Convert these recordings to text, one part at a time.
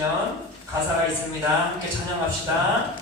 보시면 가사가 있습니다. 함께 찬양합시다.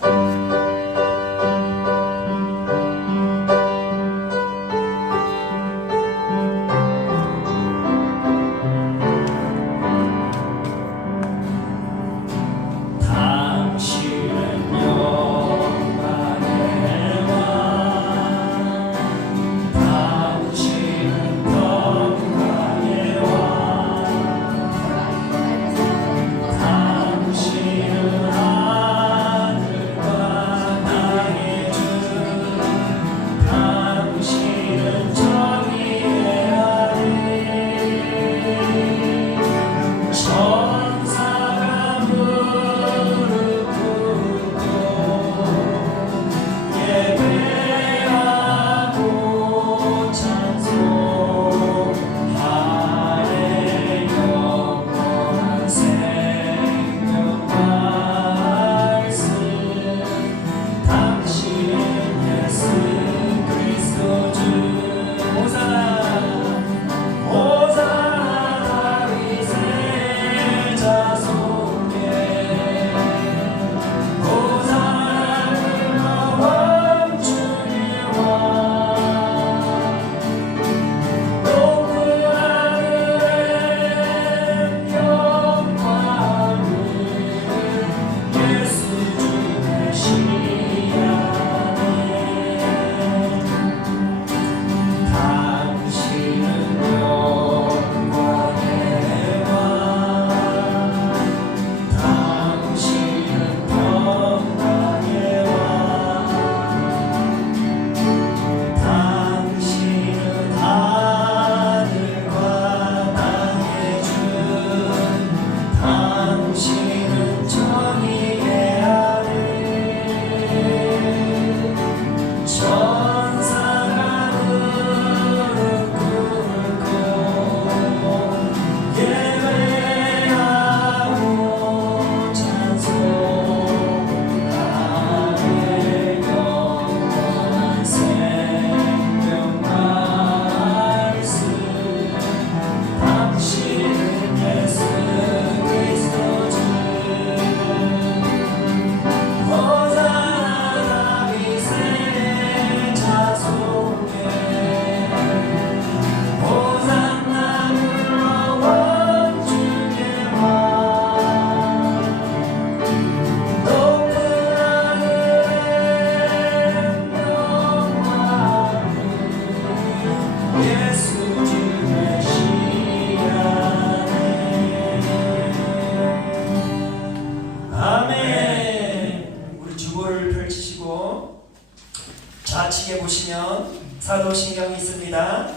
좌측에 보시면 사도신경이 있습니다.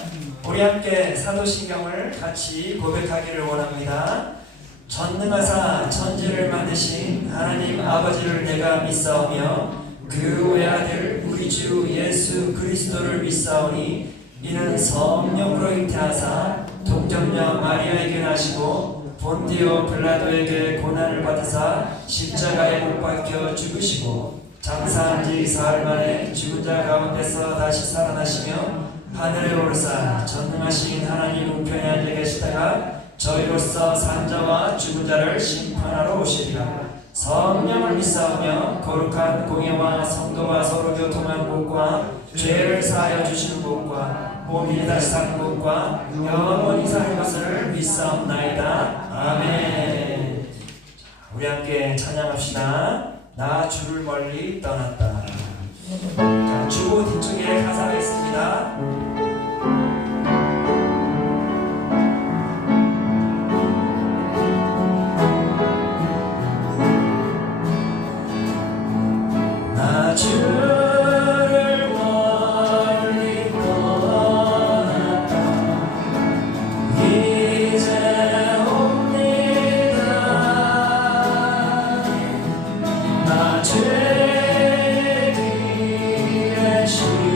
우리 함께 사도신경을 같이 고백하기를 원합니다. 전능하사 천지를 만드신 하나님 아버지를 내가 믿사오며 그 외아들 우리 주 예수 그리스도를 믿사오니 이는 성령으로 잉태하사 동정녀 마리아에게 나시고 본디오 빌라도에게 고난을 받으사 십자가에 못 박혀 죽으시고 장사한 지 사흘 만에 죽은 자 가운데서 다시 살아나시며 하늘에 오르사 전능하신 하나님 우편에 앉아 계시다가 저희로서 산자와 죽은 자를 심판하러 오시리라. 성령을 믿사오며 거룩한 공예와 성도와 서로 교통하는 것과 죄를 사하여 주시는 것과 몸이 다시 사는 것과 영원히 사는 것을 믿사옵나이다. 아멘. 우리 함께 찬양합시다. 나 주를 멀리 떠났다. 자, 주보 뒤쪽에 가사가 있습니다. 나 주를 멀리 떠났다. 이제 옵니다. 나 죄 뒤에 시달려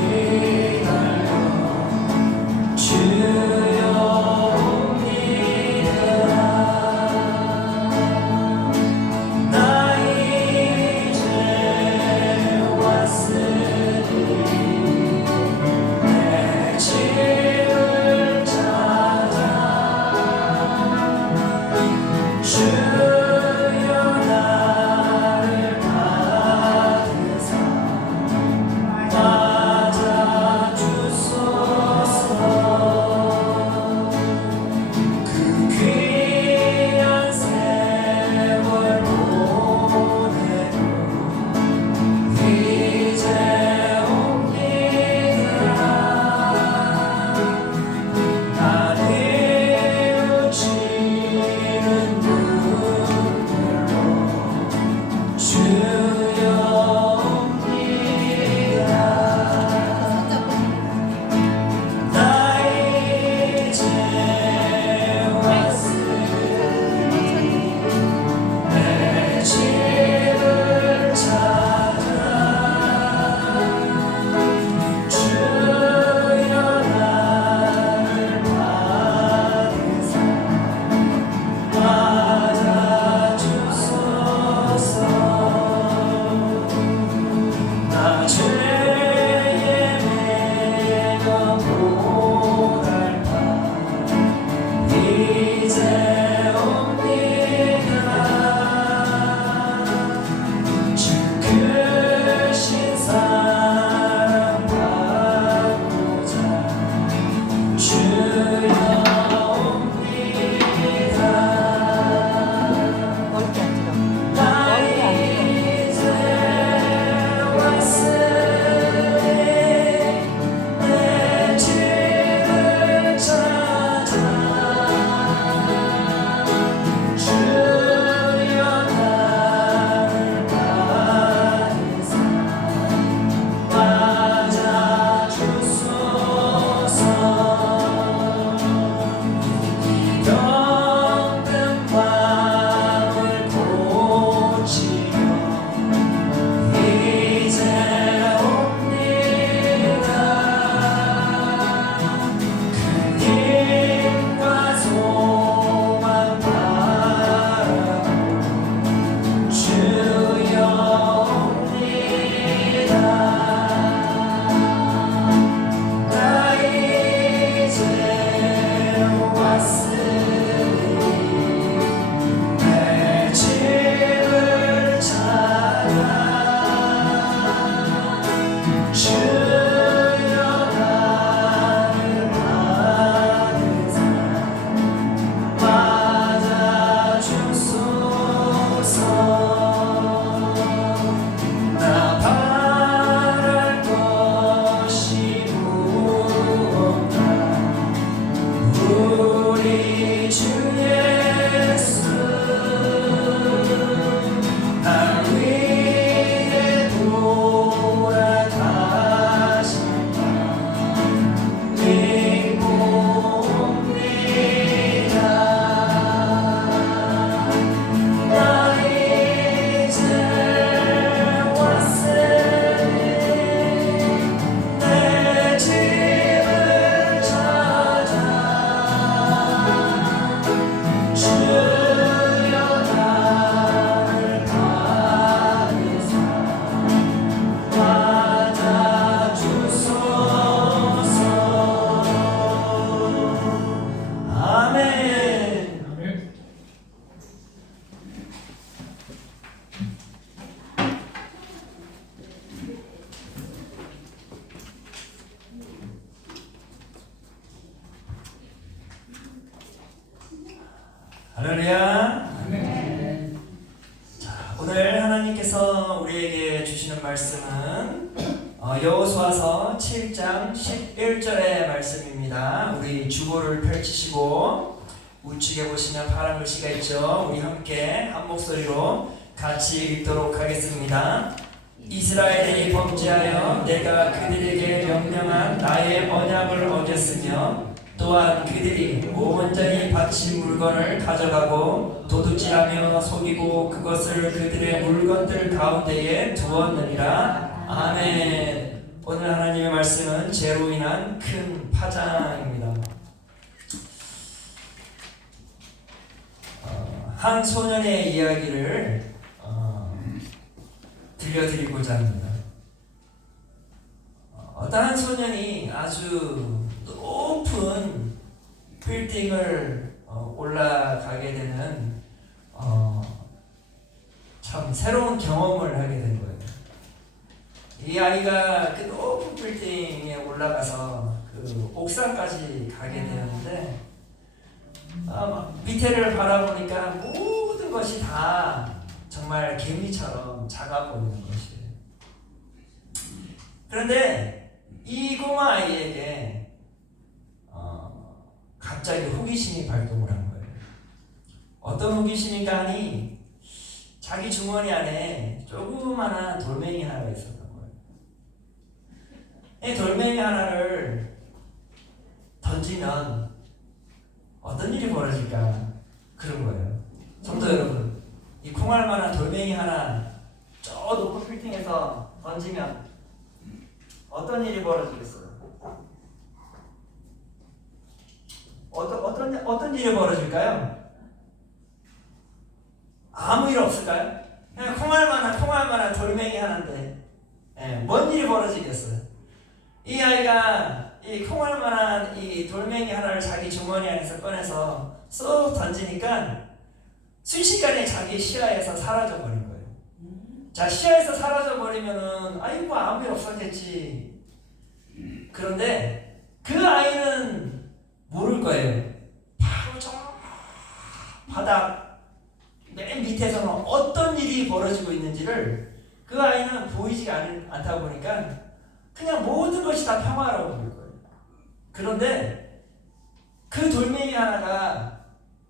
할렐루야. 아멘. 자, 오늘 하나님께서 우리에게 주시는 말씀은 여호수아서 7장 11절의 말씀입니다. 우리 주보를 펼치시고 우측에 보시면 파란 글씨가 있죠. 우리 함께 한 목소리로 같이 읽도록 하겠습니다. 이스라엘이 범죄하여 내가 그들에게 명령한 나의 언약을 어겼으며 또한 그들이 온전히 바친 물건을 가져가고 도둑질하며 속이고 그것을 그들의 물건들 가운데에 두었느니라. 아멘. 오늘 하나님의 말씀은 죄로 인한 큰 파장입니다. 한 소년의 이야기를 들려드리고자 합니다. 어떤 한 소년이 아주 높은 빌딩을 올라가게 되는 참 새로운 경험을 하게 된 거예요. 이 아이가 그 높은 빌딩에 올라가서 그 옥상까지 가게 되었는데 밑에를 바라보니까 모든 것이 다 정말 개미처럼 작아 보이는 것이에요. 그런데 이 꼬마 아이에게 갑자기 호기심이 발동을 한 거예요. 어떤 호기심인가 하니 자기 주머니 안에 조그마한 돌멩이 하나가 있었던 거예요. 이 돌멩이 하나를 던지면 어떤 일이 벌어질까 그런 거예요. 성도 여러분, 이 콩알만한 돌멩이 하나 저 높은 빌딩에서 던지면 어떤 일이 벌어지겠어요? 어떤 일이 벌어질까요? 아무 일 없을까요? 그냥 콩알만한 돌멩이 하나인데 뭔 일이 벌어지겠어요? 이 아이가 이 콩알만한 이 돌멩이 하나를 자기 주머니 안에서 꺼내서 쏙 던지니까 순식간에 자기 시야에서 사라져 버린 거예요. 자, 시야에서 사라져 버리면은 아이고 아무 일 없었겠지. 그런데 그 아이는 모를 거예요. 바로 저 바닥 맨 밑에서는 어떤 일이 벌어지고 있는지를 그 아이는 보이지가 않다 보니까 그냥 모든 것이 다 평화로워 보일 거예요. 그런데 그 돌멩이 하나가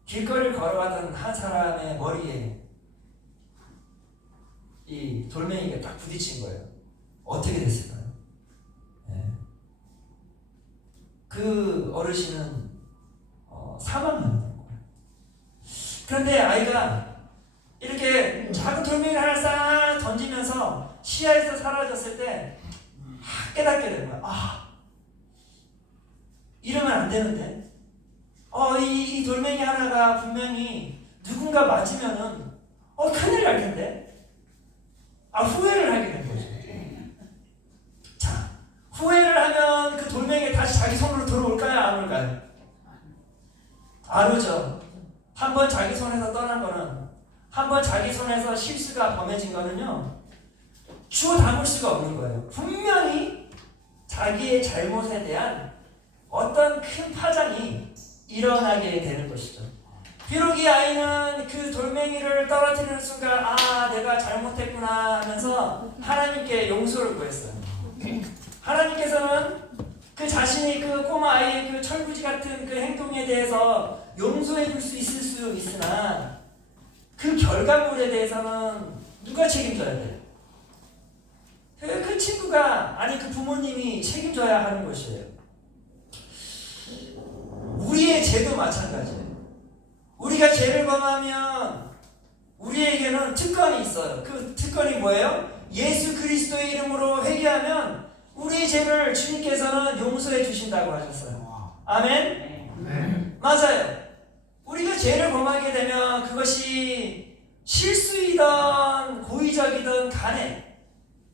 길거리를 걸어가던 한 사람의 머리에 이 돌멩이가 딱 부딪힌 거예요. 어떻게 됐을까요? 그 어르신은 사망한 거예요. 그런데 아이가 이렇게 작은 돌멩이를 하나 싹 던지면서 시야에서 사라졌을 때 깨닫게 된 거야. 이러면 안 되는데. 이 돌멩이 하나가 분명히 누군가 맞으면은 큰일 날 텐데. 후회를 하게 된 거죠. 자, 후회를 하면 그 돌멩이 다시 자기 손으로 들어올까요? 안 올까요? 안 오죠. 한번 자기 손에서 떠난 거는, 한번 자기 손에서 실수가 범해진 거는요, 주워 담을 수가 없는 거예요. 분명히 자기의 잘못에 대한 어떤 큰 파장이 일어나게 되는 것이죠. 비록 이 아이는 그 돌멩이를 떨어뜨리는 순간 내가 잘못했구나 하면서 하나님께 용서를 구했어요. 하나님께서는 그 자신이 그 꼬마 아이의 그 철부지 같은 그 행동에 대해서 용서해 줄 수 있을 수 있으나 그 결과물에 대해서는 누가 책임져야 돼요? 그 친구가, 아니 그 부모님이 책임져야 하는 것이에요. 우리의 죄도 마찬가지예요. 우리가 죄를 범하면 우리에게는 특권이 있어요. 그 특권이 뭐예요? 예수 그리스도의 이름으로 회개하면 우리의 죄를 주님께서는 용서해 주신다고 하셨어요. 아멘? 네. 맞아요. 우리가 죄를 범하게 되면 그것이 실수이든 고의적이든 간에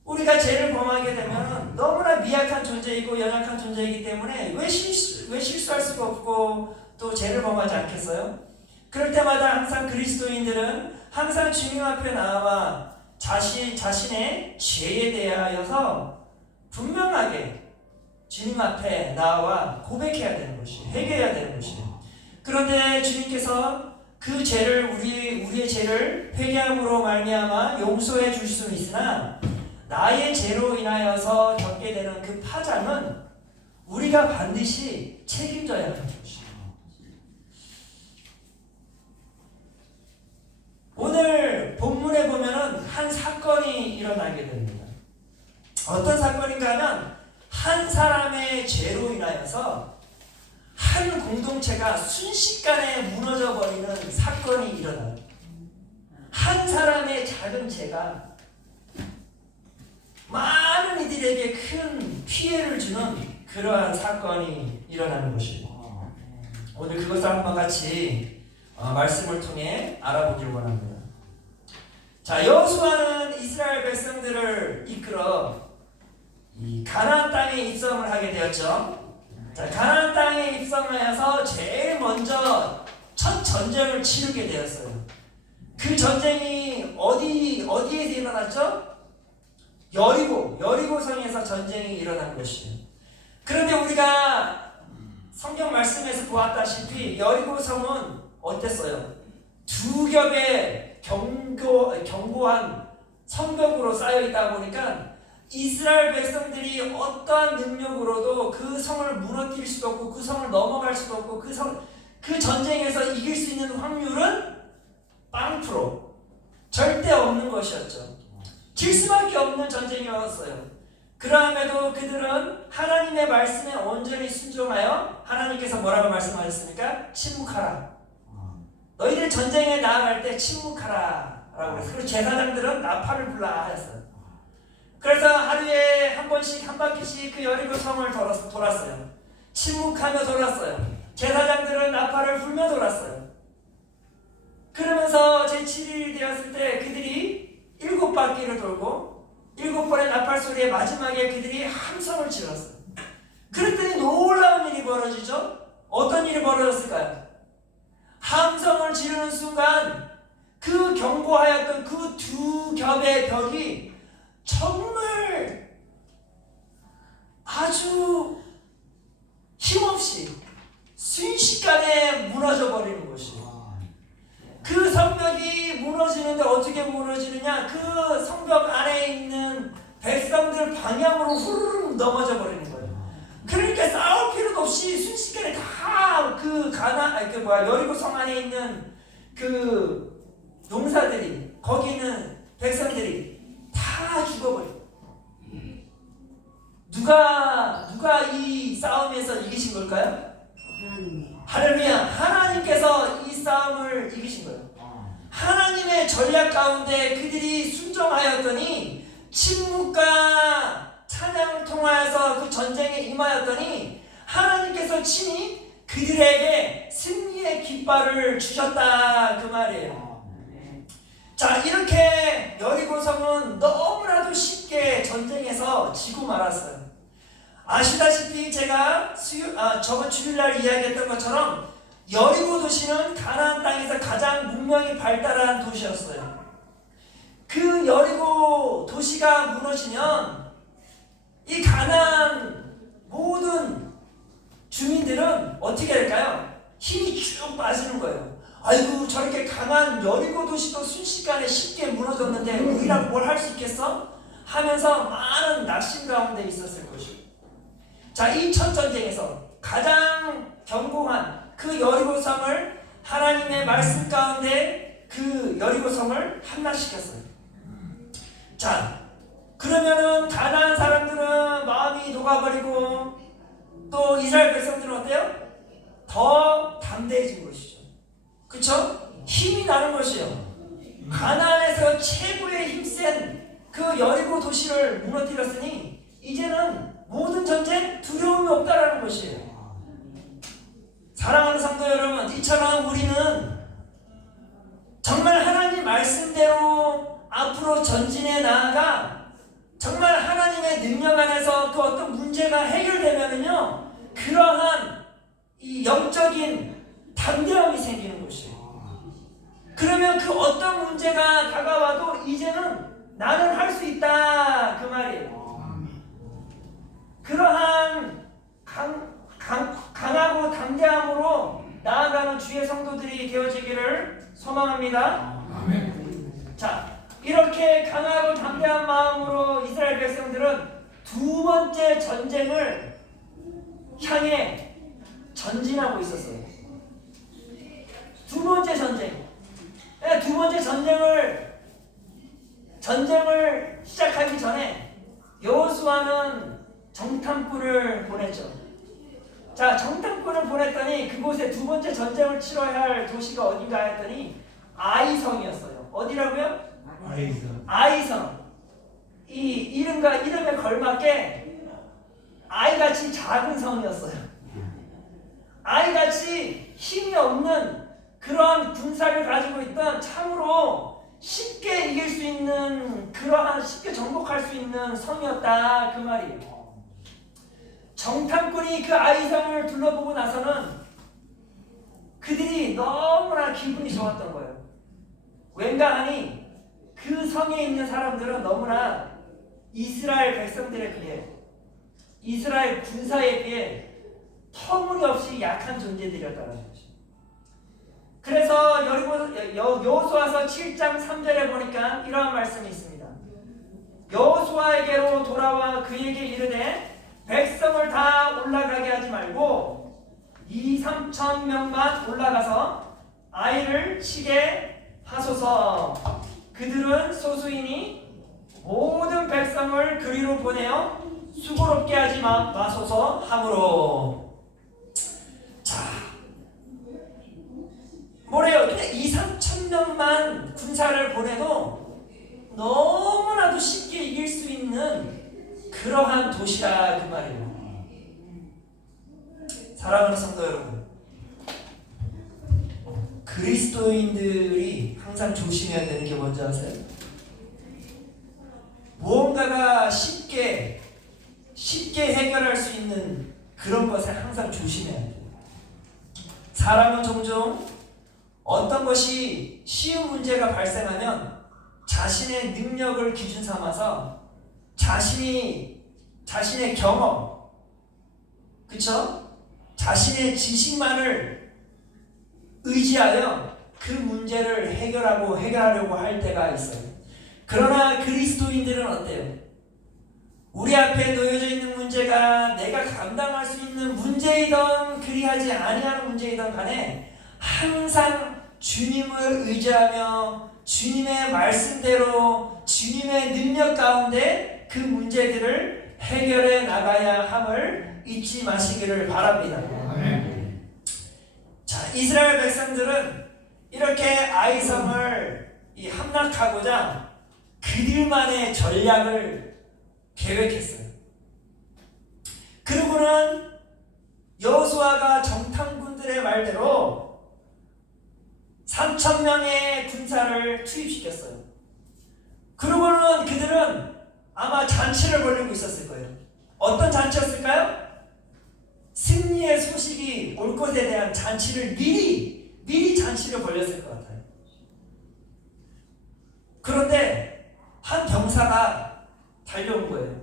우리가 죄를 범하게 되면 너무나 미약한 존재이고 연약한 존재이기 때문에 왜 실수할 수가 없고 또 죄를 범하지 않겠어요? 그럴 때마다 항상 그리스도인들은 항상 주님 앞에 나와 자신의 죄에 대하여서 분명하게 주님 앞에 나와 고백해야 되는 것이에요. 회개해야 되는 것이에요. 그런데 주님께서 그 죄를 우리의 죄를 회개함으로 말미암아 용서해 줄 수는 있으나 나의 죄로 인하여서 겪게 되는 그 파장은 우리가 반드시 책임져야 하는 것이에요. 오늘 본문에 보면은 한 사건이 일어나게 됩니다. 어떤 사건인가 하면 한 사람의 죄로 인하여서 한 공동체가 순식간에 무너져 버리는 사건이 일어나요. 한 사람의 작은 죄가 많은 이들에게 큰 피해를 주는 그러한 사건이 일어나는 것이에요. 오늘 그것을 한번 같이 말씀을 통해 알아보기를 원합니다. 자, 여호수아는 이스라엘 백성들을 이끌어 이 가나안 땅에 입성을 하게 되었죠. 자, 가나안 땅에 입성하여서 제일 먼저 첫 전쟁을 치르게 되었어요. 그 전쟁이 어디에서 일어났죠? 여리고성에서 전쟁이 일어난 것이에요. 그런데 우리가 성경 말씀에서 보았다시피 여리고성은 어땠어요? 두 겹의 견고한 성벽으로 쌓여 있다 보니까 이스라엘 백성들이 어떠한 능력으로도 그 성을 무너뜨릴 수도 없고 그 성을 넘어갈 수도 없고 그 전쟁에서 이길 수 있는 확률은 0% 절대 없는 것이었죠. 질 수밖에 없는 전쟁이었어요. 그러함에도 그들은 하나님의 말씀에 온전히 순종하여 하나님께서 뭐라고 말씀하셨습니까? 침묵하라. 너희들 전쟁에 나아갈 때 침묵하라 라고 했어요. 그리고 제사장들은 나팔을 불라 하였어요. 그래서 하루에 한 번씩 한 바퀴씩 그 여리고 성을 돌았어요. 침묵하며 돌았어요. 제사장들은 나팔을 불며 돌았어요. 그러면서 제7일이 되었을 때 그들이 7바퀴를 돌고 7번의 나팔 소리에 마지막에 그들이 함성을 질렀어요. 그랬더니 놀라운 일이 벌어지죠. 어떤 일이 벌어졌을까요? 함성을 지르는 순간 그 견고하였던 그 두 겹의 벽이 정말 아주 힘없이 순식간에 무너져 버리는 것이에요. 그 성벽이 무너지는데 어떻게 무너지느냐? 그 성벽 안에 있는 백성들 방향으로 후루룩 넘어져 버리는 거예요. 그러니까 싸울 필요도 없이 순식간에 다 여리고 성 안에 있는 그 농사들이, 거기 있는 백성들이 다 죽어버려요. 누가 이 싸움에서 이기신 걸까요? 할렐루야. 하나님께서 이 싸움을 이기신 거예요. 하나님의 전략 가운데 그들이 순종하였더니 침묵과 찬양을 통하여서 그 전쟁에 임하였더니 하나님께서 친히 그들에게 승리의 깃발을 주셨다 그 말이에요. 자, 이렇게 여리고성은 너무나도 쉽게 전쟁에서 지고 말았어요. 아시다시피 제가 저번 주일날 이야기했던 것처럼 여리고 도시는 가나안 땅에서 가장 문명이 발달한 도시였어요. 그 여리고 도시가 무너지면 이 가나안 모든 주민들은 어떻게 할까요? 힘이 쭉 빠지는 거예요. 아이고, 저렇게 강한 여리고 도시도 순식간에 쉽게 무너졌는데 우리라고 뭘 할 수 있겠어? 하면서 많은 낙심 가운데 있었을 것이고, 자, 이 첫 전쟁에서 가장 견고한 그 여리고성을 하나님의 말씀 가운데 그 여리고성을 함락시켰어요. 자, 그러면은 가나안 사람들은 마음이 녹아버리고 또 이스라엘 백성들은 어때요? 더 담대해진 것이죠. 그쵸? 힘이 나는 것이에요. 가나안에서 최고의 힘센 그 여리고 도시를 무너뜨렸으니 이제는 모든 전쟁 두려움이 없다라는 것이에요. 사랑하는 성도 여러분, 이처럼 우리는 정말 하나님 말씀대로 앞으로 전진해 나아가 정말 하나님의 능력 안에서 그 어떤 문제가 해결되면은요, 그러한 이 영적인 담대함이 생기는 것이에요. 그러면 그 어떤 문제가 다가와도 이제는 나는 할 수 있다 그 말이에요. 그러한 강하고 담대함으로 나아가는 주의 성도들이 되어지기를 소망합니다. 자, 이렇게 강하고 담대한 마음으로 이스라엘 백성들은 두 번째 전쟁을 향해 전진하고 있었어요. 두 번째 전쟁. 두 번째 전쟁을 시작하기 전에 여호수아는 정탐꾼을 보냈죠. 자, 정탐꾼을 보냈더니 그곳에 두 번째 전쟁을 치러야 할 도시가 어딘가 했더니 아이성이었어요. 어디라고요? 아이성. 이 이름에 걸맞게 아이같이 작은 성이었어요. 아이같이 힘이 없는 그러한 군사를 가지고 있던 참으로 쉽게 이길 수 있는 그러한 쉽게 정복할 수 있는 성이었다 그 말이에요. 정탐꾼이 그 아이성을 둘러보고 나서는 그들이 너무나 기분이 좋았던 거예요. 왠가 하니 그 성에 있는 사람들은 너무나 이스라엘 백성들에 비해 이스라엘 군사에 비해 터무니없이 약한 존재들이었다는 거죠. 그래서 여호수아서 7장 3절에 보니까 이러한 말씀이 있습니다. 여호수아에게로 돌아와 그에게 이르되 백성을 다 올라가게 하지 말고 2-3천 명만 올라가서 아이를 치게 하소서. 그들은 소수이니 모든 백성을 그리로 보내어 수고롭게 하지 마소서 하므로. 자, 뭐래요? 그냥 2-3천 명만 군사를 보내도 너무나도 쉽게 이길 수 있는 그러한 도시라 그 말이에요. 사랑하는 성도 여러분, 그리스도인들이 항상 조심해야 되는 게 뭔지 아세요? 무언가가 쉽게 해결할 수 있는 그런 것에 항상 조심해야 돼요. 사람은 종종 어떤 것이 쉬운 문제가 발생하면 자신의 능력을 기준 삼아서 자신의 경험, 그쵸? 자신의 지식만을 의지하여 그 문제를 해결하려고 할 때가 있어요. 그러나 그리스도인들은 어때요? 우리 앞에 놓여져 있는 문제가 내가 감당할 수 있는 문제이든 그리하지 아니하는 문제이든 간에 항상 주님을 의지하며 주님의 말씀대로 주님의 능력 가운데 그 문제들을 해결해 나가야 함을 잊지 마시기를 바랍니다. 자, 이스라엘 백성들은 이렇게 아이성을 함락하고자 그들만의 전략을 계획했어요. 그리고는 여호수아가 정탐꾼들의 말대로 3,000명의 군사를 투입시켰어요. 그러고는 그들은 아마 잔치를 벌이고 있었을 거예요. 어떤 잔치였을까요? 승리의 소식이 올 것에 대한 잔치를 미리 잔치를 벌였을 것 같아요. 그런데 한 병사가 달려온 거예요.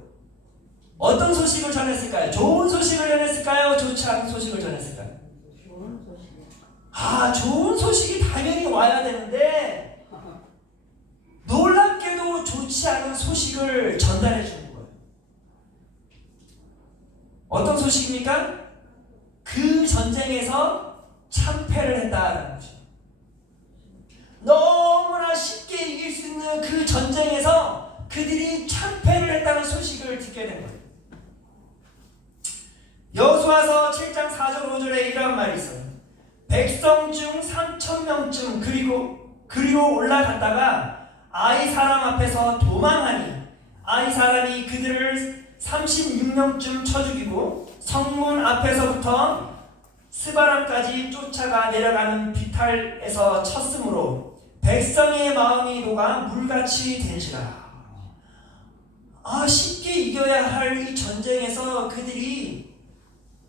어떤 소식을 전했을까요? 좋은 소식을 전했을까요? 좋지 않은 소식을 전했을까요? 좋은 소식이 당연히 와야 되는데 놀랍게도 좋지 않은 소식을 전달해 주는 거예요. 어떤 소식입니까? 그 전쟁에서 참패를 했다라는 거죠. 너무나 쉽게 이길 수 있는 그 전쟁에서 그들이 참패를 했다는 소식을 듣게 된 거예요. 여호수아서 7장 4절 5절에 이런 말이 있어요. 백성 중 3,000명쯤 그리로 올라갔다가 아이 사람 앞에서 도망하니 아이 사람이 그들을 36명쯤 쳐 죽이고 성문 앞에서부터 스바람까지 쫓아가 내려가는 비탈에서 쳤으므로 백성의 마음이 녹아 물같이 된지라. 쉽게 이겨야 할 이 전쟁에서 그들이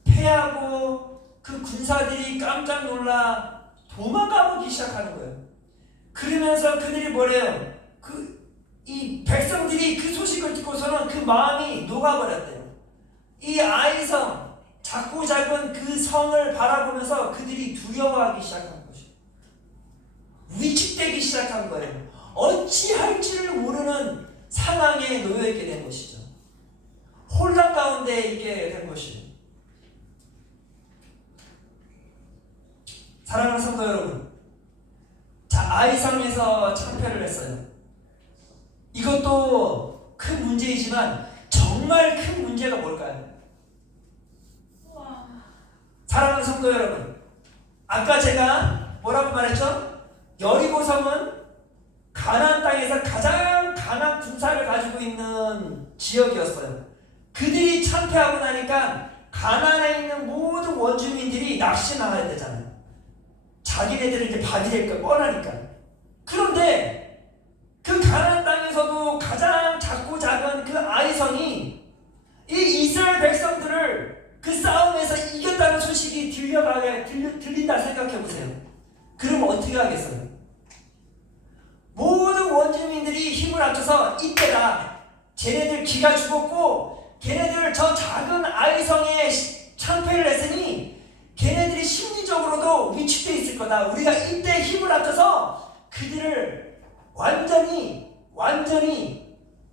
패하고 그 군사들이 깜짝 놀라 도망가기 시작하는 거예요. 그러면서 그들이 뭐래요? 이 백성들이 그 소식을 듣고서는 그 마음이 녹아버렸대요. 이 아이성 작고 작은 그 성을 바라보면서 그들이 두려워하기 시작한 것이에요. 위축되기 시작한 거예요. 어찌할지를 모르는 상황에 놓여있게 된 것이죠. 혼란 가운데 있게 된 것이에요. 사랑하는 성도 여러분, 자, 아이성에서 참패를 했어요. 이것도 큰 문제이지만 정말 큰 문제가 뭘까요? 사랑하는 성도 여러분, 아까 제가 뭐라고 말했죠? 여리고성은 가나안 땅에서 가장 강한 군사를 가지고 있는 지역이었어요. 그들이 참패하고 나니까 가나안에 있는 모든 원주민들이 납치 나가야 되잖아요. 자기네들이 이제 밥이 될 거 뻔하니까. 그런데 그 가나안 땅에서도 가장 작고 작은 그 아이성이 이 이스라엘 백성들을 그 싸움에서 이겼다는 소식이 들린다 생각해보세요. 그럼 어떻게 하겠어요? 모든 원주민들이 힘을 합쳐서 이때다. 쟤네들 기가 죽었고 걔네들 저 작은 아이성에 참패를 했으니 걔네들이 심리적으로도 위축되어 있을 거다. 우리가 이때 힘을 합쳐서 그들을 완전히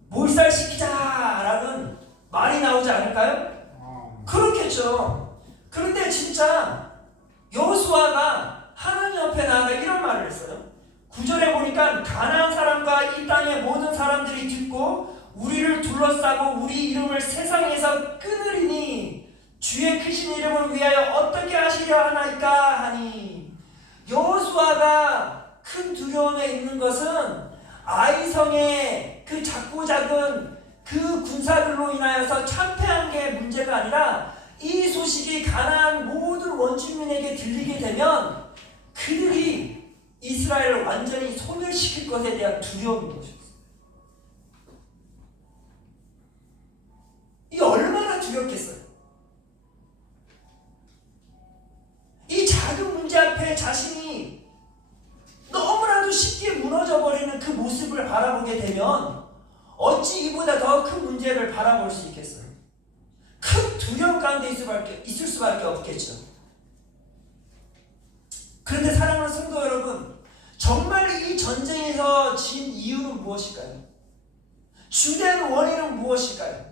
몰살시키자라는 말이 나오지 않을까요? 그렇겠죠. 그런데 진짜 여호수아가 하나님 앞에 나아가 이런 말을 했어요. 9절에 보니까 가나안 사람과 이 땅의 모든 사람들이 듣고 우리를 둘러싸고 우리 이름을 세상에서 끊으리니 주의 크신 이름을 위하여 어떻게 하시려 하나이까 하니, 여호수아가 큰 두려움에 있는 것은 아이성의 그 작고 작은 그 군사들로 인하여서 참패한 게 문제가 아니라 이 소식이 가나안 모든 원주민에게 들리게 되면 그들이 이스라엘을 완전히 소멸시킬 것에 대한 두려움인 것이었어요. 이게 얼마나 두렵겠어요. 이 작은 문제 앞에 자신이 너무나도 쉽게 무너져버리는 그 모습을 바라보게 되면 어찌 이보다 더 큰 문제를 바라볼 수 있겠어요? 큰 두려움 가운데 있을 수밖에 없겠죠. 그런데 사랑하는 성도 여러분, 정말 이 전쟁에서 진 이유는 무엇일까요? 주된 원인은 무엇일까요?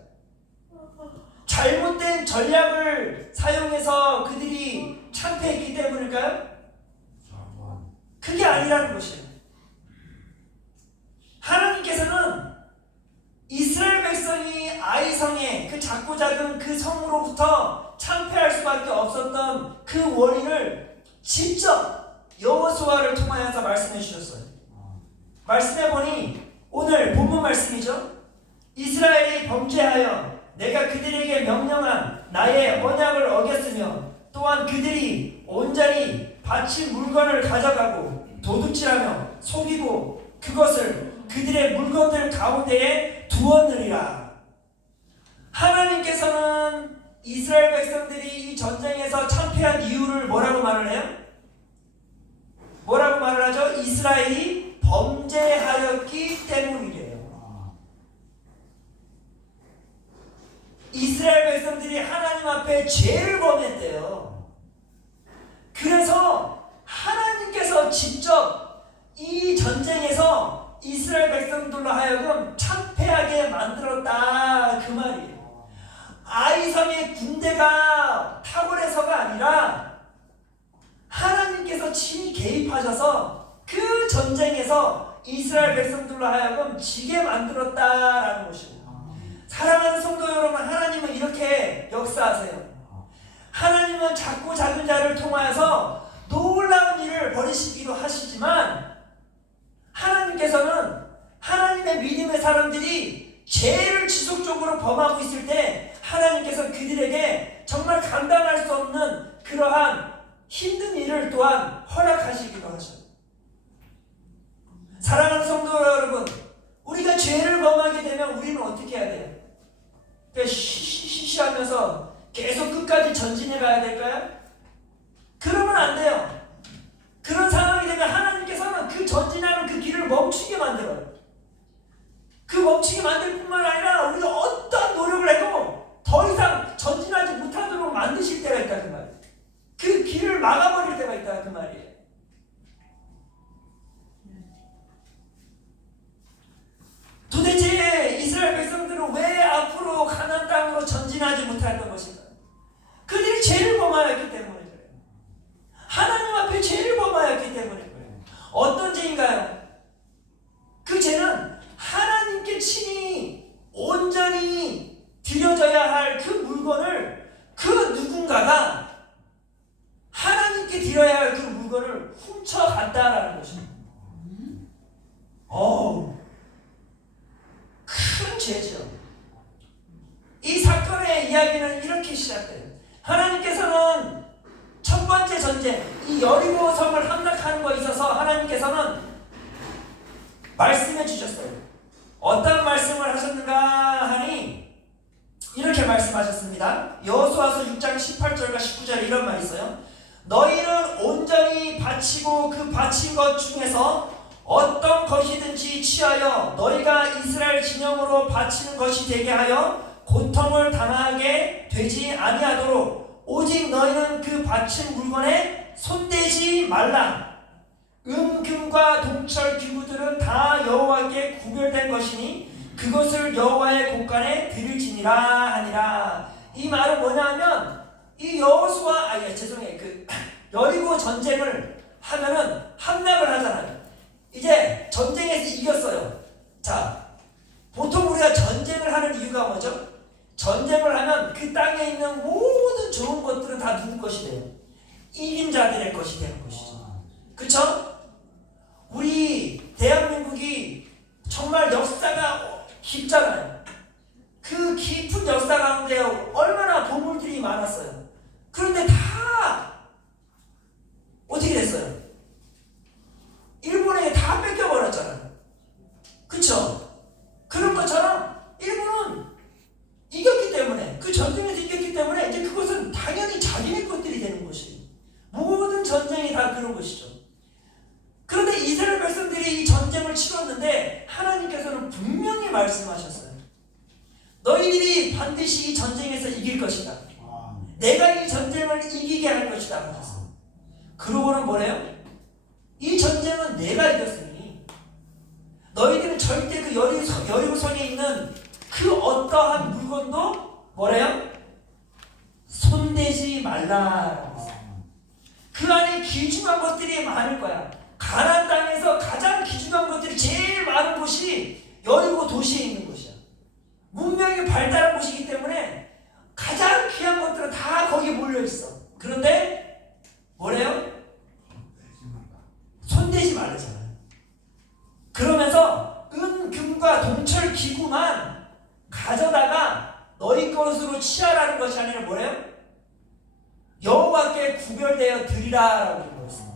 잘못된 전략을 사용해서 그들이 참패했기 때문일까요? 그게 아니라는 것이에요. 하나님께서는 이스라엘 백성이 아이성의 그 작고 작은 그 성으로부터 참패할 수밖에 없었던 그 원인을 직접 여호수아를 통하여서 말씀해 주셨어요. 말씀해 보니 오늘 본문 말씀이죠. 이스라엘이 범죄하여 내가 그들에게 명령한 나의 언약을 어겼으며 또한 그들이 온전히 바친 물건을 가져가고 도둑질하며 속이고 그것을 그들의 물건들 가운데에 두었느니라. 하나님께서는 이스라엘 백성들이 이 전쟁에서 참패한 이유를 뭐라고 말을 해요? 뭐라고 말을 하죠? 이스라엘이 범죄하였기 때문이래요. 이스라엘 백성들이 하나님 앞에 죄를 범했대요. 그래서 하나님께서 직접 이 전쟁에서 이스라엘 백성들로 하여금 참패하게 만들었다, 그 말이에요. 아이성의 군대가 탁월해서가 아니라 하나님께서 친히 개입하셔서 그 전쟁에서 이스라엘 백성들로 하여금 지게 만들었다라는 것입니다. 사랑하는 성도 여러분, 하나님은 이렇게 역사하세요. 하나님은 작고 작은 자를 통하여서 놀라운 일을 벌이시기도 하시지만 하나님께서는 하나님의 믿음의 사람들이 죄를 지속적으로 범하고 있을 때 하나님께서 그들에게 정말 감당할 수 없는 그러한 힘든 일을 또한 허락하시기도 하셔요. 사랑하는 성도 여러분, 우리가 죄를 범하게 되면 우리는 어떻게 해야 돼요? 쉬쉬쉬 하면서 계속 끝까지 전진해 가야 될까요? 그러면 안 돼요. 그런 상황이 되면 하나님께서는 그 전진하는 그 길을 멈추게 만들어요. 그 멈추게 만들 뿐만 아니라 우리가 어떤 노력을 해도 더 이상 전진하지 못하도록 만드실 죄죠. 이 사건의 이야기는 이렇게 시작돼요. 하나님께서는 첫 번째 전쟁, 이 여리고 성을 함락하는 것에 있어서 하나님께서는 말씀해 주셨어요. 어떤 말씀을 하셨는가 하니 이렇게 말씀하셨습니다. 여호수아서 6장 18절과 19절에 이런 말이 있어요. 너희는 온전히 바치고 그 바친 것 중에서 어떤 것이든지 취하여 너희가 이스라엘 진영으로 바치는 것이 되게 하여 고통을 당하게 되지 아니하도록 오직 너희는 그 바친 물건에 손대지 말라. 금과 동철 기구들은 다 여호와께 구별된 것이니 그것을 여호와의 곳간에 드릴지니라 하니라. 이 말은 뭐냐면 이 여호수아 그 여리고 전쟁을 하면은 함락을 하잖아요. 이제 전쟁에서 이겼어요. 자, 보통 우리가 전쟁을 하는 이유가 뭐죠? 전쟁을 하면 그 땅에 있는 모든 좋은 것들은 다 누구 것이 돼요? 이긴 자들의 것이 되는 것이죠. 그쵸? 우리 대한민국이 정말 역사가 깊잖아요. 그 깊은 역사 가운데 얼마나 보물들이 많았어요. 그런데 다 어떻게 됐어요? 일본에게 다 뺏겨버렸잖아요. 그쵸? 그런 것처럼 일본은 이겼기 때문에, 그 전쟁에서 이겼기 때문에 이제 그것은 당연히 자기네 것들이 되는 것이에요. 모든 전쟁이 다 그런 것이죠. 그런데 이스라엘 백성들이 이 전쟁을 치렀는데 하나님께서는 분명히 말씀하셨어요. 너희들이 반드시 이 전쟁에서 이길 것이다. 내가 이 전쟁을 이기게 할 것이다 하셨어요. 그러고는 뭐래요? 이 전쟁은 내가 이겼으니 너희들은 절대 그 여리고성에 있는 그 어떠한 물건도 뭐래요? 손대지 말라. 그 안에 귀중한 것들이 많을 거야. 가나안 땅에서 가장 귀중한 것들이 제일 많은 곳이 여리고 도시에 있는 곳이야. 문명이 발달한 곳이기 때문에 가장 귀한 것들은 다 거기 몰려 있어. 그런데 뭐래요? 손대지 말라잖아요. 그러면서 금과 동철 기구만 가져다가 너희 것으로 취하라는 것이 아니라 뭐래요? 여호와께 구별되어 드리라라고 그랬어요.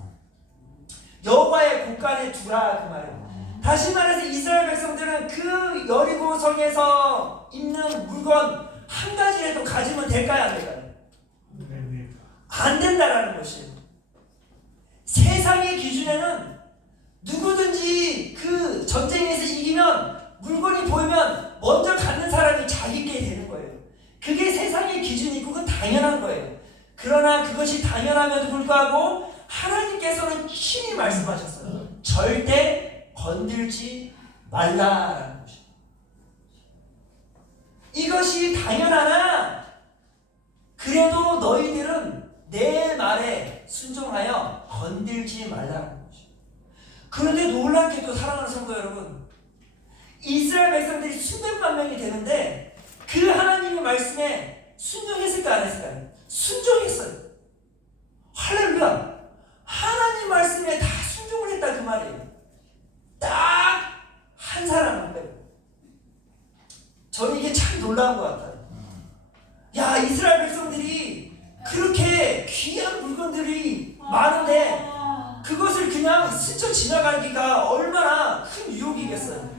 여호와의 곳간에 두라 그 말이에요. 다시 말해서 이스라엘 백성들은 그 여리고성에서 있는 물건 한 가지라도 가지면 될까요, 안 될까요? 안 된다라는 것이에요. 세상의 기준에는 누구든지 그 전쟁에서 이기면 물건이 보이면 먼저 갖는 사람이 자기께 되는 거예요. 그게 세상의 기준이고 그건 당연한 거예요. 그러나 그것이 당연함에도 불구하고 하나님께서는 친히 말씀하셨어요. 절대 건들지 말라라는 것이에요. 이것이 당연하나 그래도 너희들은 내 말에 순종하여 건들지 말라는 것이에요. 그런데 놀랍게도 사랑하는 성도 여러분, 이스라엘 백성들이 수백만 명이 되는데 그 하나님의 말씀에 순종했을까 안 했을까요? 순종했어요. 할렐루야. 하나님 말씀에 다 순종을 했다 그 말이에요. 딱 한 사람만 빼고. 저는 이게 참 놀라운 것 같아요. 야, 이스라엘 백성들이 그렇게 귀한 물건들이 많은데 그것을 그냥 스쳐 지나가기가 얼마나 큰 유혹이겠어요.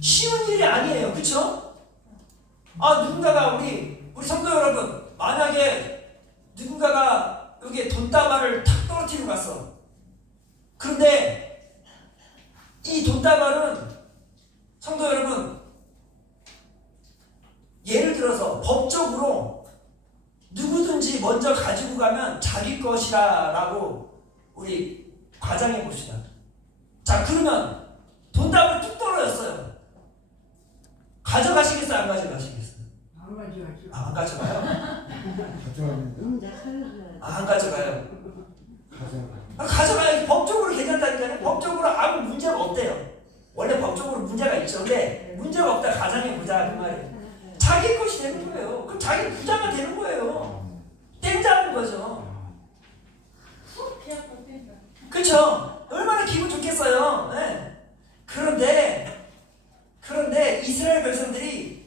쉬운 일이 아니에요. 그쵸? 누군가가 우리 성도 여러분, 만약에 누군가가 여기에 돈다발을 탁 떨어뜨리고 갔어. 그런데 이 돈다발은 성도 여러분, 예를 들어서 법적으로 누구든지 먼저 가지고 가면 자기 것이라고 우리 가정해 봅시다. 자, 그러면 돈다발 뚝 떨어졌어요. 가져가시겠어요? 안 가져가시겠어요? 안 가져가죠. 안 가져가요? 가져가면 안 가져가요. 가져가. 가져가야지. 법적으로 괜찮다니까요. 법적으로 아무 문제가 없대요. 원래 법적으로 문제가 있죠. 근데 문제가 없다 가정해보자 그 말이에요. 자기 것이 되는 거예요. 그럼 자기 부자가 되는 거예요. 땡자는 거죠. 그쵸? 얼마나 기분 좋겠어요. 네. 그런데 이스라엘 백성들이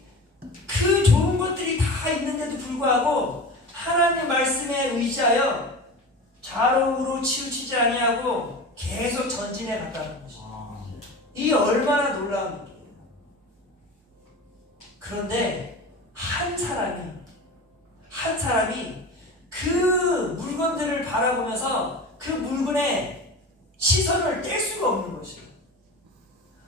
그런데 한 사람이 그 물건들을 바라보면서 그 물건에 시선을 뗄 수가 없는 것이에요.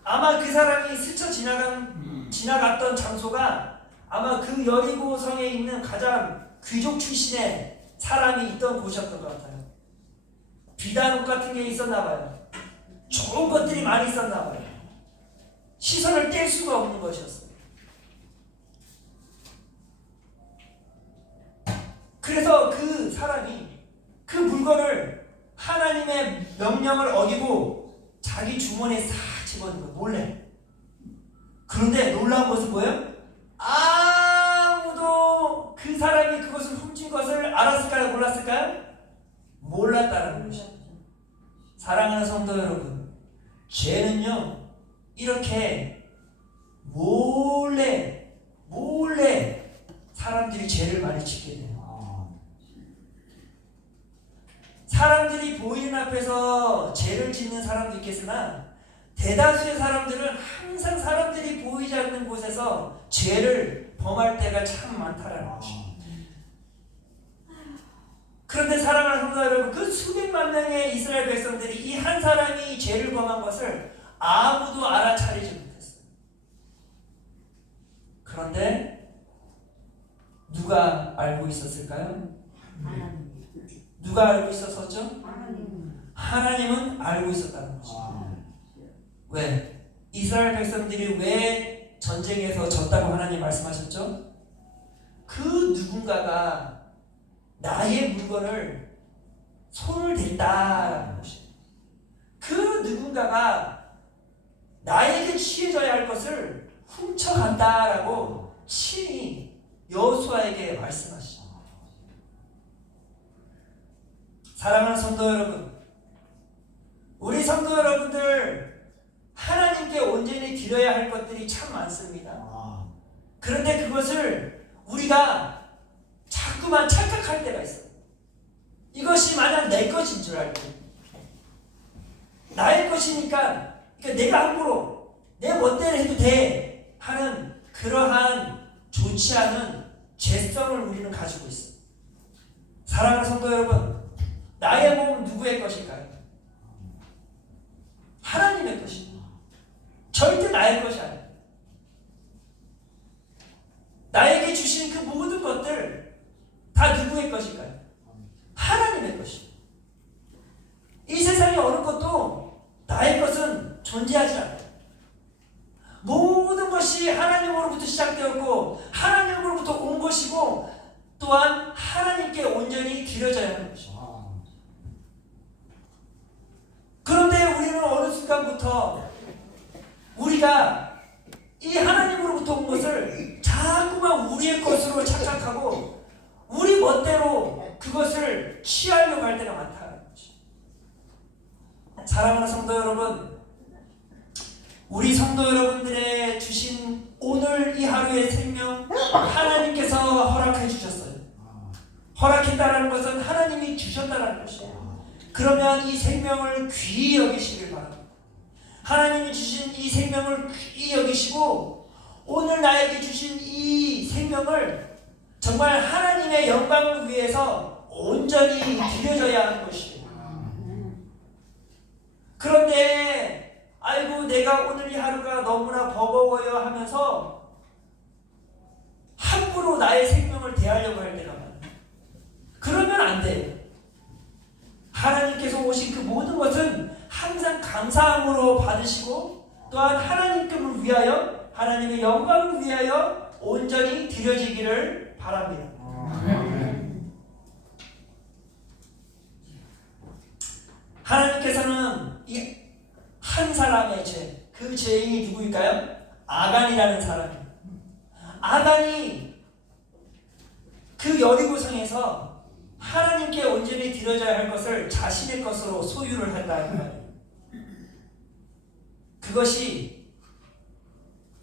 아마 그 사람이 스쳐 지나갔던 장소가 아마 그 여리고성에 있는 가장 귀족 출신의 사람이 있던 곳이었던 것 같아요. 비단옷 같은 게 있었나 봐요. 좋은 것들이 많이 있었나 봐요. 시선을 뗄 수가 없는 것이었어요. 그래서 그 사람이 그 물건을 하나님의 명령을 어기고 자기 주머니에 싹 집어넣은 거예요. 몰래. 그런데 놀라운 것은 뭐예요? 아무도 그 사람이 그것을 훔친 것을 알았을까요? 몰랐을까요? 몰랐다는 것이죠. 사랑하는 성도 여러분, 죄는요 이렇게 몰래 사람들이 죄를 많이 짓게 돼요. 사람들이 보이는 앞에서 죄를 짓는 사람도 있겠으나 대다수의 사람들은 항상 사람들이 보이지 않는 곳에서 죄를 범할 때가 참 많다라는 것입니다. 그런데 사랑하는 성도 여러분, 그 수백만 명의 이스라엘 백성들이 이 한 사람이 죄를 범한 것을 아무도 알아차리지 못했어요. 그런데 누가 알고 있었을까요? 누가 알고 있었었죠? 하나님은 알고 있었다는 것입니다. 왜? 이스라엘 백성들이 왜 전쟁에서 졌다고 하나님 말씀하셨죠? 그 누군가가 나의 물건을 손을 댔다라는 것이에요. 그 누군가가 나에게 취해져야 할 것을 훔쳐간다라고 친히 여호수아에게 말씀하시죠. 사랑하는 성도 여러분, 우리 성도 여러분들 하나님께 온전히 드려야 할 것들이 참 많습니다. 그런데 그것을 우리가 자꾸만 착각할 때가 있어요. 이것이 만약 내 것인 줄 알고 나의 것이니까 그러니까 내가 함부로 내 멋대로 해도 돼 하는 그러한 좋지 않은 죄성을 우리는 가지고 있어요. 사랑하는 성도 여러분, 나의 몸은 누구의 것일까요? 하나님의 것입니다. 절대 나의 것이 아니에요. 나에게 주신 그 모든 것들 다 누구의 것일까요? 하나님의 것입니다. 이 세상에 어느 것도 나의 것은 존재하지 않아요. 모든 것이 하나님으로부터 시작되었고 하나님으로부터 온 것이고 또한 하나님께 온전히 드려져야 하는 것입니다. 그런데 우리는 어느 순간부터 우리가 이 하나님으로부터 온 것을 자꾸만 우리의 것으로 착각하고 우리 멋대로 그것을 취하려고 할 때가 많다는 거죠. 사랑하는 성도 여러분, 우리 성도 여러분들의 주신 오늘 이 하루의 생명 하나님께서 허락해 주셨어요. 허락했다는 것은 하나님이 주셨다는 것이에요. 그러면 이 생명을 귀히 여기시길 바랍니다. 하나님이 주신 이 생명을 귀히 여기시고 오늘 나에게 주신 이 생명을 정말 하나님의 영광을 위해서 온전히 드려져야 하는 것이에요. 그런데 아이고 내가 오늘 이 하루가 너무나 버거워요 하면서 함부로 나의 생명을 대하려고 할 때가 많아요. 그러면 안 돼요. 하나님께서 오신 그 모든 것은 항상 감사함으로 받으시고 또한 하나님께를 위하여 하나님의 영광을 위하여 온전히 드려지기를 바랍니다. 하나님께서는 이 한 사람의 죄, 그 죄인이 누구일까요? 아간이라는 사람입니다. 아간이 그 여리고성에서 하나님께 온전히 드려져야 할 것을 자신의 것으로 소유를 한다는 말이에요. 그것이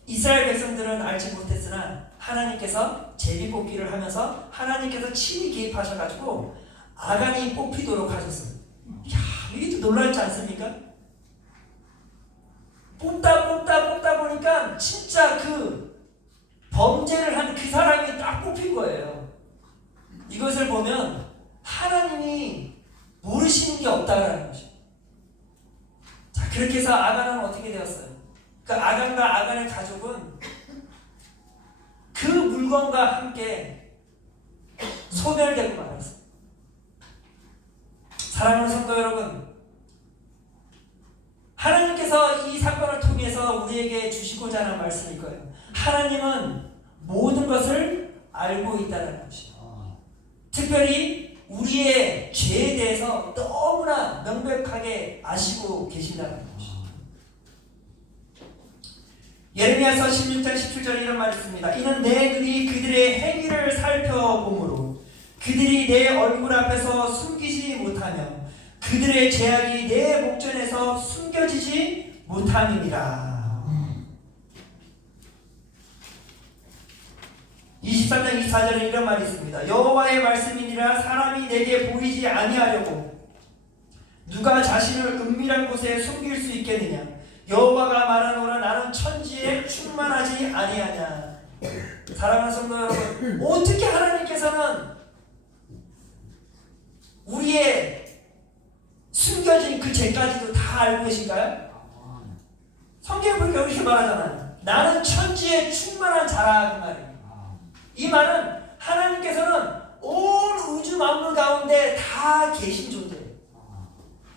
이스라엘 백성들은 알지 못했으나 하나님께서 제비뽑기를 하면서 하나님께서 친히 개입하셔가지고 아간이 뽑히도록 하셨어요. 이야, 이게 또 놀랍지 않습니까? 뽑다 보니까 진짜 그 물건과 함께 소멸되고 말았어요. 사랑하는 성도 여러분, 하나님께서 이 사건을 통해서 우리에게 주시고자 하는 말씀일 거예요. 하나님은 모든 것을 알고 있다는 것이에요. 특별히 우리의 죄에 대해서 너무나 명백하게 아시고 계신다는 것이에요. 예레미야서 16장 17절에 이런 말이 있습니다. 이는 내 눈이 그들의 행위를 살펴보므로 그들이 내 얼굴 앞에서 숨기지 못하며 그들의 죄악이 내 목전에서 숨겨지지 못함이니라. 23장 24절에 이런 말이 있습니다. 여호와의 말씀이니라. 사람이 내게 보이지 아니하려고 누가 자신을 은밀한 곳에 숨길 수 있겠느냐. 여호와가 말하노라. 나는 천지에 충만하지 아니하냐. 사랑하는 성도 여러분, 어떻게 하나님께서는 우리의 숨겨진 그 죄까지도 다 알고 계신가요? 성경에 보니까 이렇게 말하잖아요. 나는 천지에 충만한 자라. 그 말이에요. 이 말은 하나님께서는 온 우주 만물 가운데 다 계신 존재예요.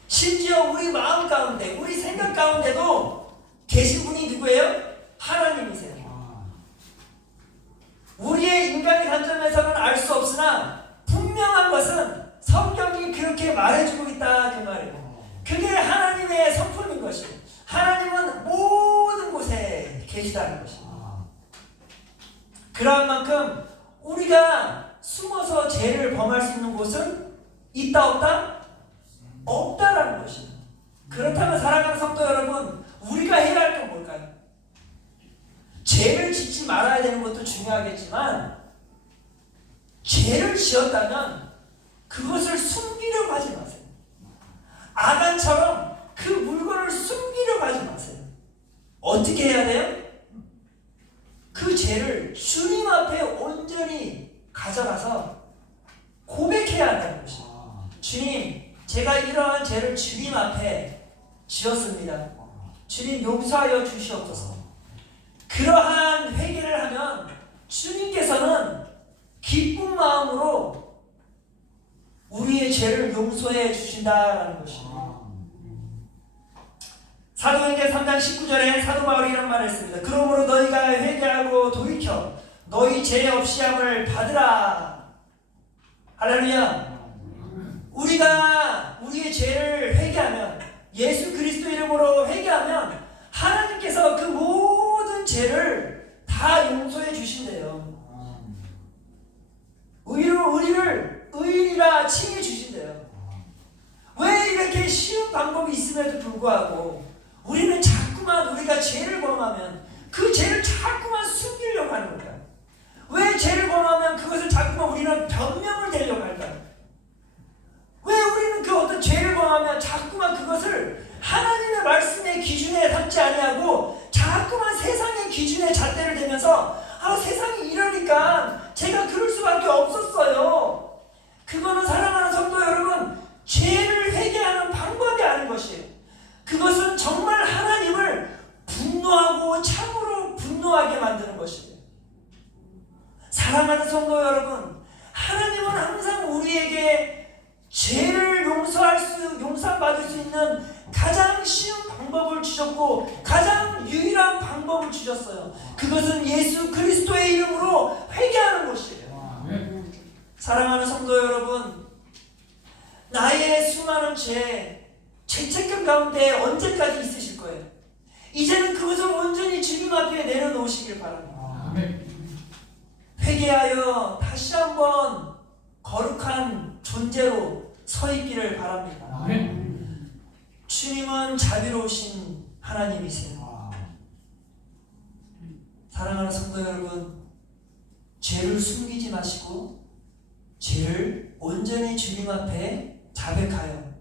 심지어 우리 마음 가운데, 우리 생각 가운데도 계신 분이 누구예요? 하나님이세요. 우리의 인간의 관점에서는 알 수 없으나 분명한 것은 성경이 그렇게 말해주고 있다. 그 말이에요. 그게 하나님의 성품인 것이에요. 하나님은 모든 곳에 계시다는 것이에요. 그러한 만큼 우리가 숨어서 죄를 범할 수 있는 곳은 있다 없다? 없다라는 것입니다. 그렇다면 사랑하는 성도 여러분, 우리가 해야 할 건 뭘까요? 죄를 짓지 말아야 되는 것도 중요하겠지만 죄를 지었다면 그것을 숨기려고 하지 마세요. 아간처럼 그 물건을 숨기려고 하지 마세요. 어떻게 해야 돼요? 그 죄를 주님 앞에 온전히 가져가서 고백해야 한다는 것입니다. 주님, 제가 이러한 죄를 주님 앞에 지었습니다. 주님 용서하여 주시옵소서. 그러한 회개를 하면 주님께서는 기쁜 마음으로 우리의 죄를 용서해 주신다라는 것입니다. 사도행전 3장 19절에 사도 바울이 이런 말을 했습니다. 그러므로 너희가 회개하고 돌이켜 너희 죄 없이 함을 받으라. 할렐루야. 우리가 우리의 죄를 회개하면, 예수 그리스도 이름으로 회개하면 하나님께서 그 모든 죄를 다 용서해 주신대요. 우리를 의인이라 칭해 주신대요. 왜 이렇게 쉬운 방법이 있음에도 불구하고 우리는 자꾸만 우리가 죄를 범하면 그 죄를 자꾸만 숨기려고 하는 걸까요? 왜 죄를 범하면 그것을 자꾸만 우리는 변명을 대려고 할까요? 왜 우리는 그 어떤 죄를 범하면 자꾸만 그것을 하나님의 말씀의 기준에 담지 아니하고 자꾸만 세상의 기준에 잣대를 대면서 세상이 이러니까 제가 그럴 수밖에 없었어요. 그거는 사랑하는 성도 여러분, 죄를 회개하는 방법이 아닌 것이에요. 그것은 정말 하나님을 분노하고 참으로 분노하게 만드는 것이에요. 사랑하는 성도 여러분, 하나님은 항상 우리에게 죄를 용서받을 수 있는 가장 쉬운 방법을 주셨고 가장 유일한 방법을 주셨어요. 그것은 예수 그리스도의 이름으로 회개하는 것이에요. 사랑하는 성도 여러분, 나의 수많은 죄책감 가운데 언제까지 있으실 거예요? 이제는 그것을 온전히 주님 앞에 내려놓으시길 바랍니다. 회개하여 다시 한번 거룩한 존재로 서 있기를 바랍니다. 주님은 자비로우신 하나님이세요. 사랑하는 성도 여러분, 죄를 숨기지 마시고 죄를 온전히 주님 앞에 자백하여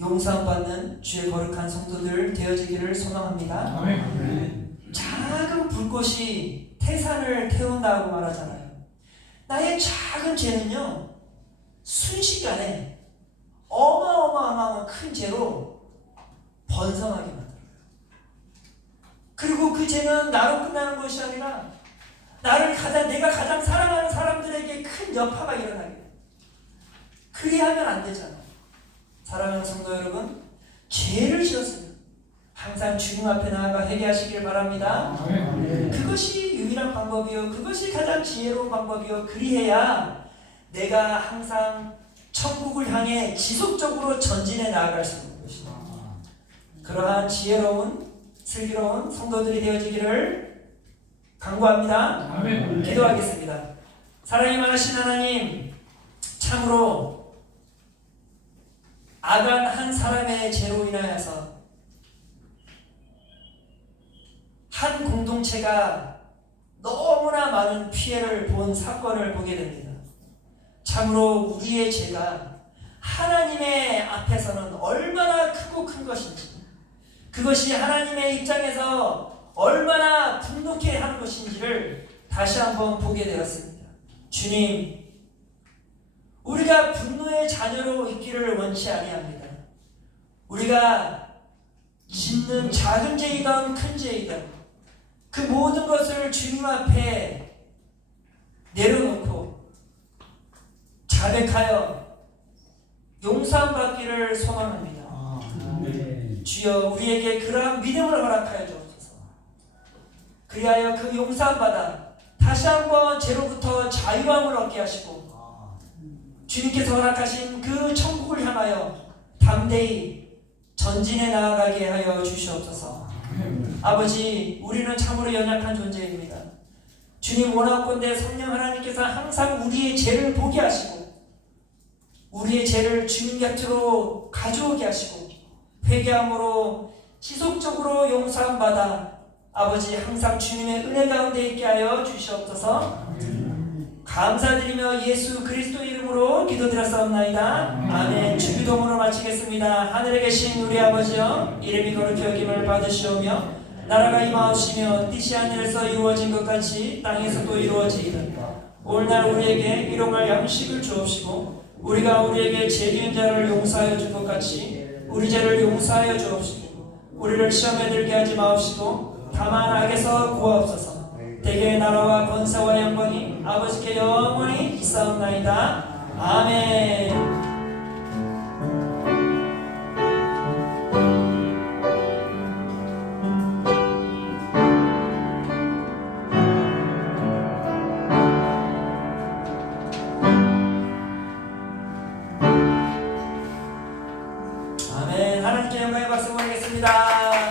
용서받는 주의 거룩한 성도들 되어지기를 소망합니다. 작은 불꽃이 태산을 태운다고 말하잖아요. 나의 작은 죄는요, 순식간에 어마어마한 큰 죄로 번성하게 만들어요. 그리고 그 죄는 나로 끝나는 것이 아니라 내가 가장 사랑하는 사람들에게 큰 여파가 일어나게 돼. 그리하면 안 되잖아. 사랑하는 성도 여러분, 죄를 지었으면 항상 주님 앞에 나아가 회개하시길 바랍니다. 그것이 유일한 방법이요, 그것이 가장 지혜로운 방법이요. 그리해야 내가 항상 천국을 향해 지속적으로 전진해 나아갈 수 있는 것이다. 그러한 지혜로운 슬기로운 성도들이 되어지기를 간구합니다. 아멘. 기도하겠습니다. 사랑이 많으신 하나님, 참으로 아간 한 사람의 죄로 인하여서 한 공동체가 너무나 많은 피해를 본 사건을 보게 됩니다. 참으로 우리의 죄가 하나님의 앞에서는 얼마나 크고 큰 것인지, 그것이 하나님의 입장에서 얼마나 분노케 하는 것인지를 다시 한번 보게 되었습니다. 주님, 우리가 분노의 자녀로 있기를 원치 아니합니다. 우리가 짓는 작은 죄이든 큰 죄이든 그 모든 것을 주님 앞에 내려놓고 자백하여 용서받기를 소망합니다. 주여, 우리에게 그러한 믿음을 허락하여 주옵소서. 그리하여 그 용서받아 다시 한번 죄로부터 자유함을 얻게 하시고 주님께서 허락하신 그 천국을 향하여 담대히 전진해 나아가게 하여 주시옵소서. 아버지, 우리는 참으로 연약한 존재입니다. 주님, 원하건대 성령 하나님께서 항상 우리의 죄를 보게 하시고 우리의 죄를 주님 곁으로 가져오게 하시고 회개함으로 지속적으로 용서함 받아 아버지 항상 주님의 은혜 가운데 있게 하여 주시옵소서. 감사드리며 예수 그리스도 이름으로 기도드렸사옵나이다. 아멘. 주기도문을 마치겠습니다. 하늘에 계신 우리 아버지여, 이름이 거룩히 여김을 받으시오며 나라가 임하옵시며 뜻이 하늘에서 이루어진 것 같이 땅에서도 이루어지이다. 오늘날 우리에게 일용할 양식을 주옵시고 우리가 우리에게 죄 지은 자를 용서하여 준 것 같이 우리 죄를 용서하여 주옵시고 우리를 시험에 들게 하지 마옵시고 다만 악에서 구하옵소서. 대개의 나라와 권세와 영광이 아버지께 영원히 있사옵나이다. 아멘.